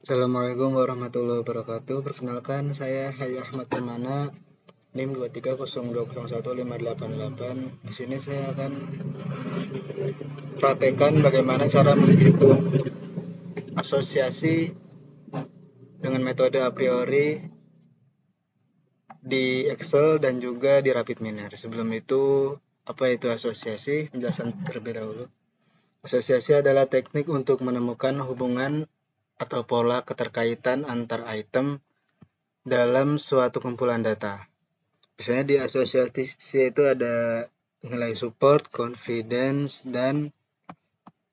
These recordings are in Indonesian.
Assalamualaikum warahmatullahi wabarakatuh. Perkenalkan, saya Hayy Ahmad Permana, NIM 230201588. Di sini saya akan praktekkan bagaimana cara menghitung asosiasi dengan metode a priori di Excel dan juga di RapidMiner. Sebelum itu, apa itu asosiasi? Penjelasan terlebih dahulu. Asosiasi adalah teknik untuk menemukan hubungan atau pola keterkaitan antar item dalam suatu kumpulan data. Biasanya di asosiasi itu ada nilai support, confidence, dan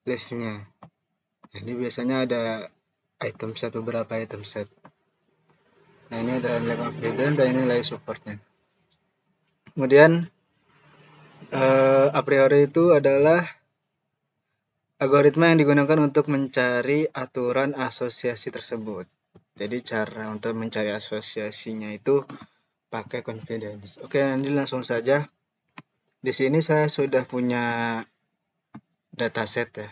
listnya. Jadi biasanya ada item set, beberapa item set. Nah, ini ada nilai confidence dan ini nilai supportnya. Kemudian a priori itu adalah algoritma yang digunakan untuk mencari aturan asosiasi tersebut. Jadi cara untuk mencari asosiasinya itu pakai confidence. Oke, nanti langsung saja. Di sini saya sudah punya dataset ya.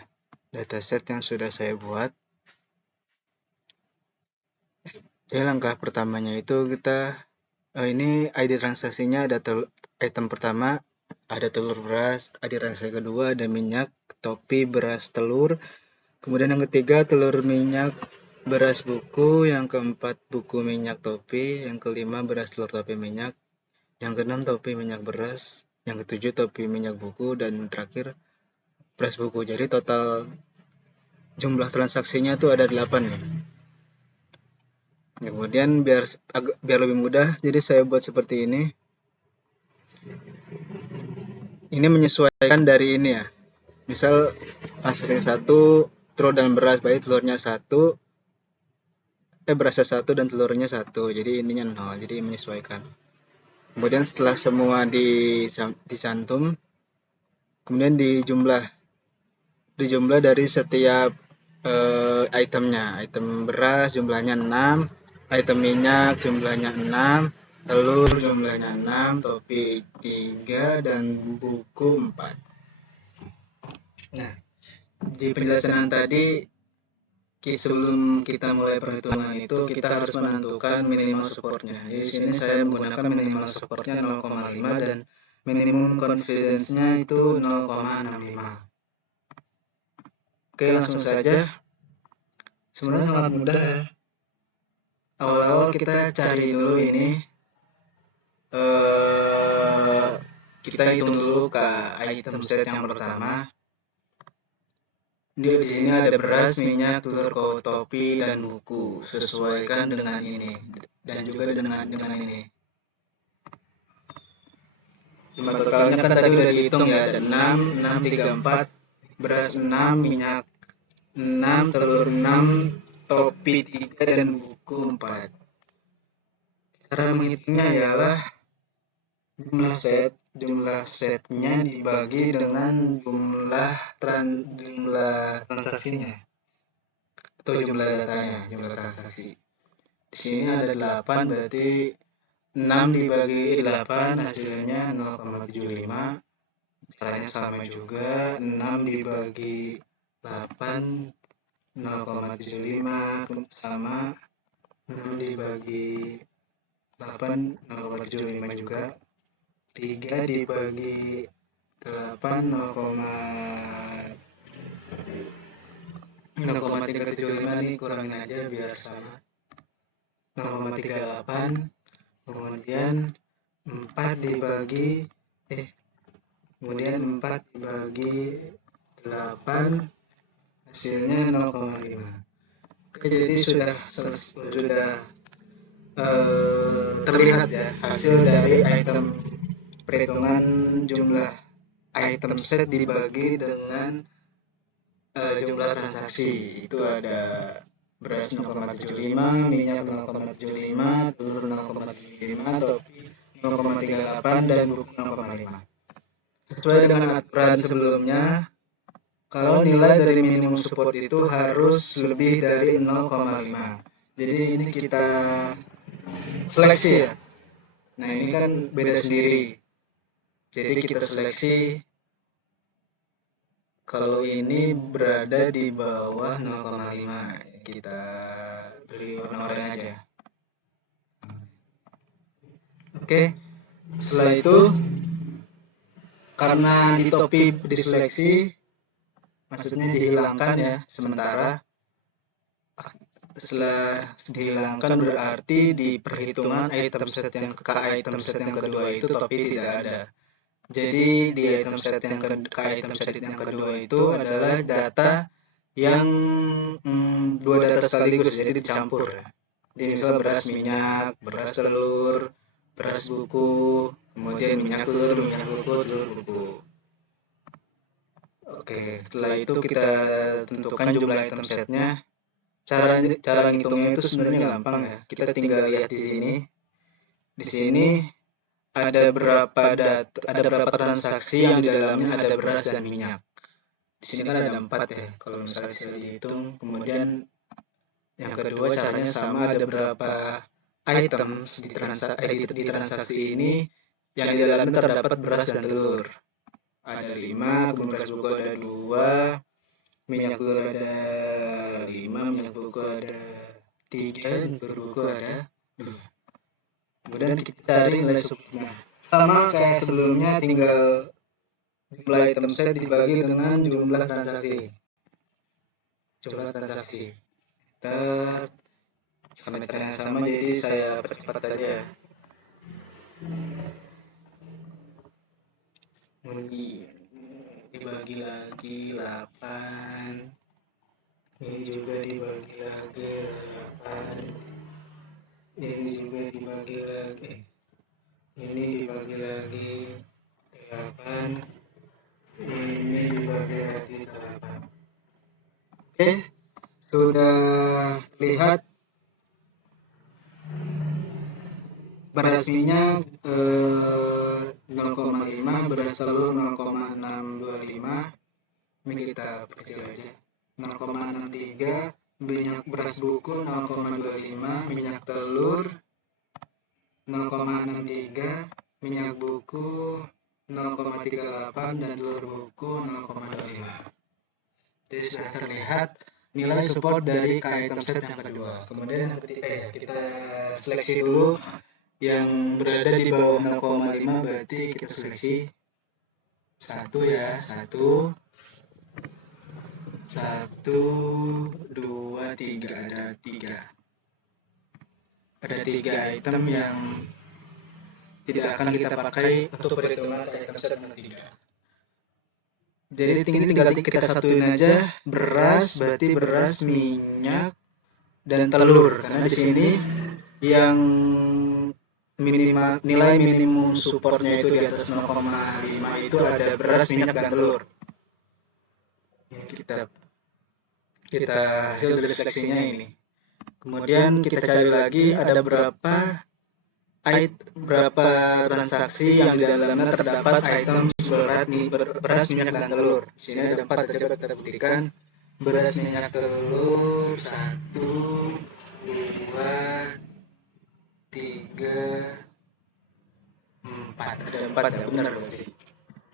Dataset yang sudah saya buat. Jadi langkah pertamanya itu kita ini ID transaksinya ada item pertama ada telur beras, ID transaksi kedua ada minyak, topi, beras, telur. Kemudian yang ketiga telur minyak, beras buku, yang keempat buku minyak topi, yang kelima beras telur topi minyak, yang keenam topi minyak beras, yang ketujuh topi minyak buku, dan terakhir beras buku. Jadi total jumlah transaksinya itu ada 8 ya. Kemudian biar lebih mudah, jadi saya buat seperti ini. Ini menyesuaikan dari ini ya. Misal transaksi 1 telur dan beras, baik telurnya 1, berasnya 1 dan telurnya 1. Jadi ininya 0, jadi menyesuaikan. Kemudian setelah semua dicantum, kemudian dijumlah dari setiap itemnya. Item beras jumlahnya 6, item minyak jumlahnya 6, telur jumlahnya 6, topi 3, dan buku 4. Nah, di penjelasan tadi, sebelum kita mulai perhitungan itu, kita harus menentukan minimal supportnya. Di sini saya menggunakan minimal supportnya 0,5 dan minimum confidence-nya itu 0,65. Oke, langsung saja. Sebenarnya sangat mudah ya. Awal-awal kita cari dulu ini, kita hitung dulu ke item set yang pertama. Di sini ada beras, minyak, telur, topi, dan buku. Sesuaikan dengan ini dan juga dengan ini. Jumlah totalnya kan tadi udah dihitung ya, ada 6, 6, 3, 4, beras 6, minyak 6, telur 6, topi 3, dan buku 4. Cara menghitungnya ialah jumlah setnya dibagi dengan jumlah transaksinya atau jumlah datanya, jumlah transaksi. Di sini ada 8, berarti 6 dibagi 8 hasilnya 0,75. Caranya sama juga, 6 dibagi 8 0,75 sama, 6 dibagi 8 0,75 juga, 3 dibagi 8 0,375, nih kurangin aja biar sama, 0,38. Kemudian 4 dibagi 8 hasilnya 0,5. Oke, jadi sudah terlihat ya hasil dari item perhitungan jumlah item set dibagi dengan jumlah transaksi. Itu ada beras 0,75, minyak 0,75, telur 0,75, topi 0,38, dan buku 0,5. Sesuai dengan aturan sebelumnya, kalau nilai dari minimum support itu harus lebih dari 0,5. Jadi ini kita seleksi ya. Nah, ini kan beda sendiri. Jadi kita seleksi Kalau ini berada di bawah 0,5, kita beli warna oranye aja. Oke, setelah itu karena di topi diseleksi, maksudnya dihilangkan ya sementara. Setelah dihilangkan berarti di perhitungan item set yang ke item set yang kedua itu topi tidak ada. Jadi di item set yang ke item set yang kedua itu adalah data yang dua data sekaligus, jadi dicampur. Jadi misal beras minyak, beras telur, beras buku, kemudian minyak telur, minyak buku, telur buku. Oke, setelah itu kita tentukan jumlah item setnya. Cara ngitungnya itu sebenarnya gampang ya. Kita tinggal lihat di sini. Di sini ada berapa transaksi yang di dalamnya ada beras dan minyak. Di sini kan ada 4 ya. Kalau misalnya saya dihitung, kemudian yang kedua caranya sama, ada berapa item di transaksi ini yang di dalamnya terdapat beras dan telur. Ada 5, kemudian beras buku ada 2, minyak telur ada 5, minyak buku ada 3, telur buku ada 2. Kemudian kita cari nilai supportnya. Sama kayak sebelumnya, tinggal jumlah item set dibagi dengan jumlah transaksi. Meternya sama, jadi saya percepat aja. Dibagi lagi 8. Ini juga dibagi lagi 8. Ini juga dibagi lagi. Ini dibagi lagi 8. Ini dibagi lagi 8. Oke, sudah lihat beras minyak 0,5, beras telur 0,625. Ini kita perkecil aja. 0,63, minyak beras buku 0,25, minyak telur 0,63, minyak buku 0,38, dan telur buku 0,25. Jadi sudah terlihat nilai support dari item set yang kedua. Kemudian yang ketiga ya, kita seleksi dulu yang berada di bawah 0,5, berarti kita seleksi 1 ya, 1, 2, 3, ada 3. Ada 3 item yang tidak akan kita pakai untuk perhitungan item set yang ketiga. Jadi tinggal kita satuin aja, beras, berarti beras, minyak, dan telur. Karena di sini yang nilai minimum supportnya itu di atas 0,5 itu ada beras, minyak, dan telur. Kita hasil dari seleksinya ini. Kemudian kita cari lagi ada berapa transaksi yang di dalamnya terdapat item beras, minyak, dan telur. Di sini ada 4, coba kita buktikan. Beras, minyak, telur 1, 2, 3, 4. Ada 4 ya, benar berarti.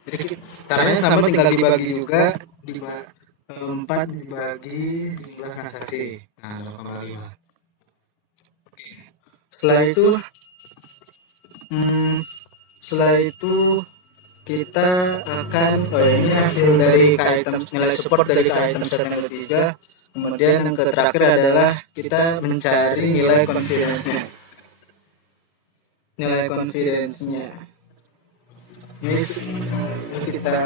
Jadi caranya sama, tinggal dibagi juga, 4 dibagi jumlah transaksi. Nah, 0,5. Setelah itu kita akan ini hasil dari item, nilai support dari item set yang ketiga. Kemudian yang terakhir adalah kita mencari nilai confidence-nya. Ini kita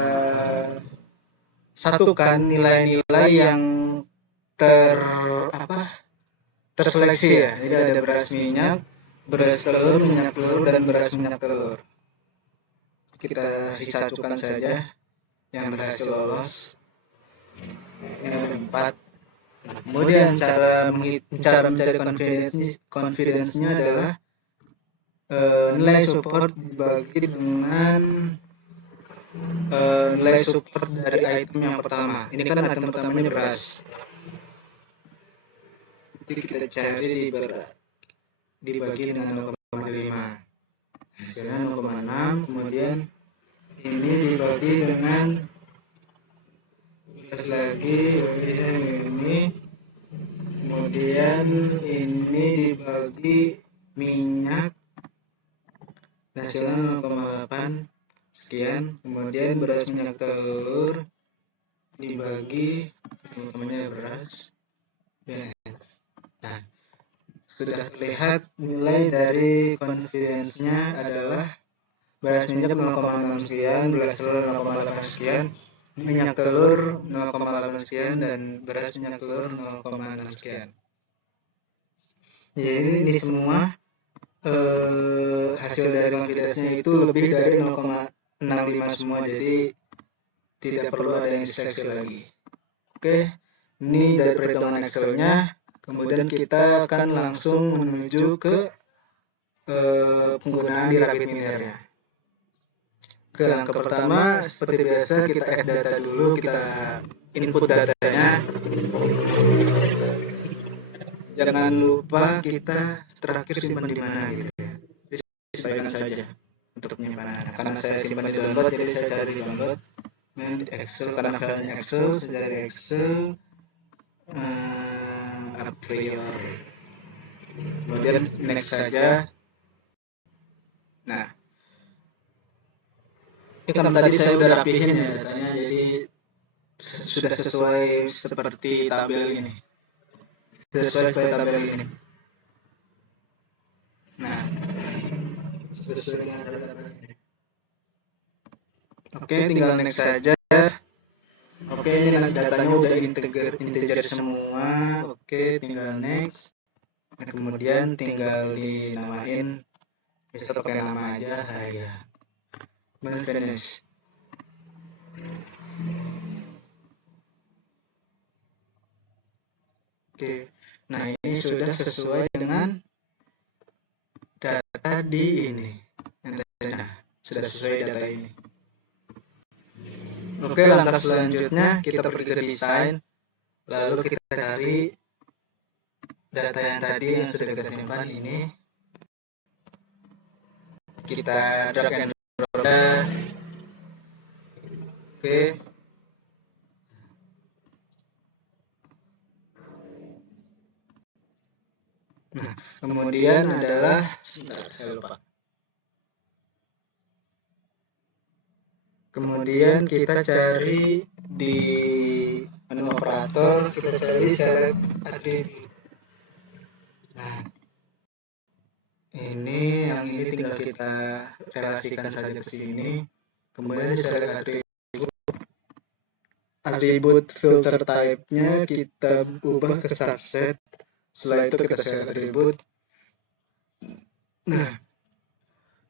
satukan nilai-nilai yang terseleksi ya. Jadi ada beras minyak, beras telur, minyak telur, dan beras minyak telur. Kita satukan saja yang berhasil lolos. Ini ada 4. Kemudian cara mencari confidence-nya adalah nilai support dibagi dengan nilai support dari item yang pertama. Ini kan item pertamanya beras. Jadi kita cari dibagi dengan 0,5. Dengan 0,6, kemudian ini dibagi dengan Gas lagi ini, kemudian ini dibagi minyak nasional 0,8 sekian, kemudian beras minyak telur dibagi namanya beras. Nah, sudah terlihat nilai dari confidence-nya adalah beras minyak 0,6 sekian, beras telur 0,8 sekian, minyak telur 0,8 sekian, dan beras minyak telur 0,6 sekian. Jadi ini semua hasil dari confidence-nya itu lebih dari 0,65 semua, jadi tidak perlu ada yang diseleksi lagi. Oke, ini dari perhitungan Excel-nya. Kemudian kita akan langsung menuju ke penggunaan di Rapid Miner-nya. Oke, langkah pertama seperti biasa kita add data dulu, kita input datanya. Jangan lupa kita terakhir simpan di mana gitu ya. Disesuaikan saja untuk penyimpanan. Karena saya simpan di download, jadi saya cari di download. Di Excel, karena filenya Excel, saya cari Excel. A priori. Kemudian next saja. Nah, ini kan tadi saya udah rapihin ya datanya, jadi sudah sesuai seperti tabel ini. Sesuai tabel ini. Nah, sesuai dengan tabel ini. Oke, tinggal next saja. Oke, ini datanya udah integer semua. Oke, tinggal next. Nah, kemudian tinggal dinamain, bisa pakai nama aja, ya. Kemudian finish. Oke, nah ini sudah sesuai dengan data di ini. Nah, sudah sesuai data ini. Oke, langkah selanjutnya kita pergi ke desain, lalu kita cari data yang tadi yang sudah kita simpan ini. Kita drag and drop. Oke. Nah, kemudian adalah, saya lupa. Kemudian kita cari di menu operator, kita cari select attribute. Nah, ini yang ini tinggal kita relasikan saja ke sini. Kemudian di select atribut filter type-nya kita ubah ke subset. Setelah itu kita select atribut. Nah,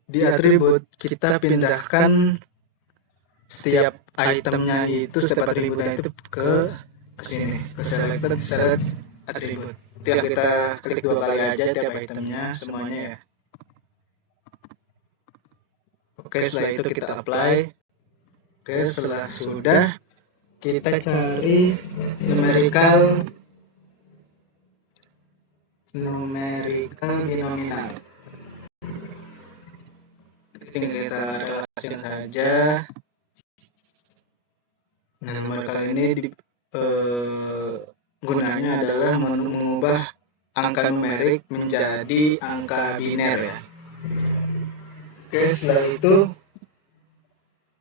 di atribut kita pindahkan setiap itemnya itu, setiap atributnya itu ke sini, ke select atribut. Tiap kita klik 2 kali aja tiap itemnya semuanya ya. Oke, setelah itu kita apply. Oke, setelah sudah kita cari numerical binomial. Tinggal kita relasikan saja. Nah, numerical ini gunanya adalah mengubah angka numerik menjadi angka biner ya. Oke, setelah itu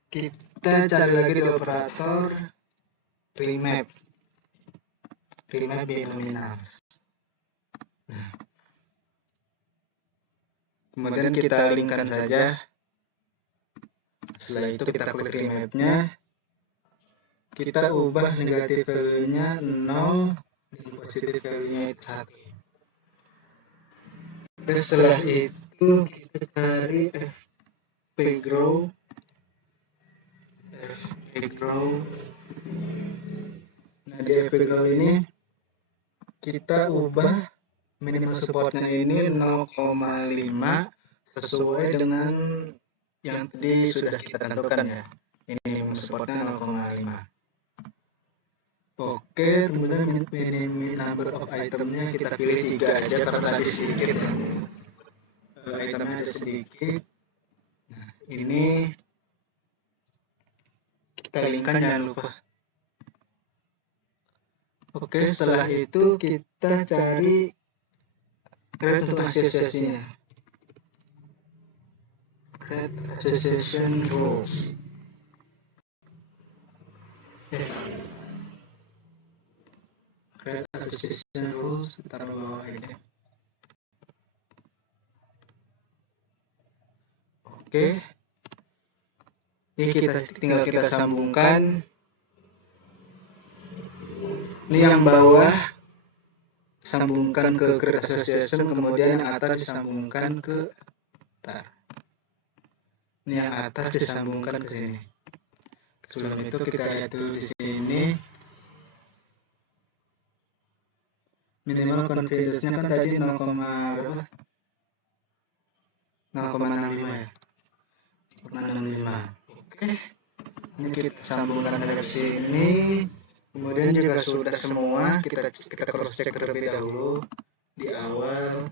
kita cari lagi di operator remap binomial. Nah, kemudian kita linkkan saja. Setelah itu kita klik remapnya, kita ubah negatif value-nya 0 dan positif value-nya 1. Setelah itu kita cari fp grow. Nah, di fp grow ini kita ubah minimal supportnya ini 0,5 sesuai dengan yang tadi sudah kita tentukan ya. Ini minimum supportnya 0,5. Oke, kemudian minimum number of itemnya kita pilih 3 aja karena tadi sedikit ya. Itemnya ada sedikit. Nah, ini kita linkkan, jangan lupa. Oke, setelah itu kita cari create untuk asosiasinya. Create association rules. Create association rules, taruh bawah aja. Oke. Ini tinggal kita sambungkan. Ini yang bawah sambungkan ke create association, kemudian yang atas disambungkan ke ini yang atas disambungkan ke sini. Sebelum itu kita lihat dulu di sini. Minimal confidence-nya kan tadi 0,65 ya. 0,65. Oke. Ini kita sambungkan dari sini. Kemudian jika sudah semua, kita cross check terlebih dahulu di awal.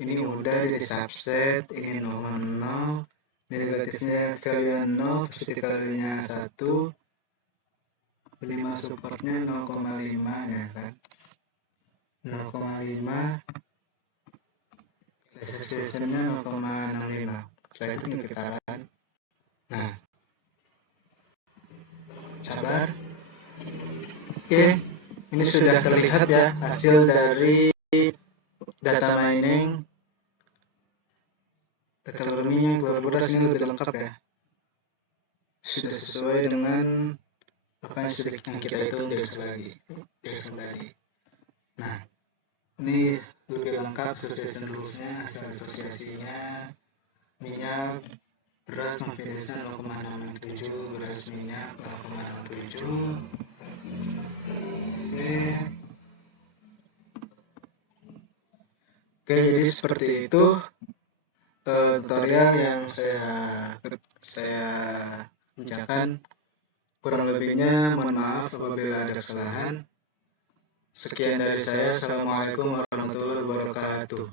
Ini udah jadi subset, ini 0,0, negatifnya value 0, positif value-nya 1, minimal supportnya 0,5 ya kan. 0,5, association-nya 0,65. Setelah itu tinggal kita run. Nah, sabar. Oke, ini sudah terlihat ya hasil dari data mining. Data lurminya keluar beras ini lebih lengkap ya. Sudah sesuai dengan apa yang kita hitung biasa lagi. Nah, ini lebih lengkap association rules-nya, hasil asosiasinya. Minyak, beras confidence-nya 0,67, beras minyak 0,67. Oke, jadi seperti itu tutorial yang saya kerjakan. Kurang lebihnya mohon maaf apabila ada kesalahan. Sekian dari saya. Assalamualaikum warahmatullahi wabarakatuh.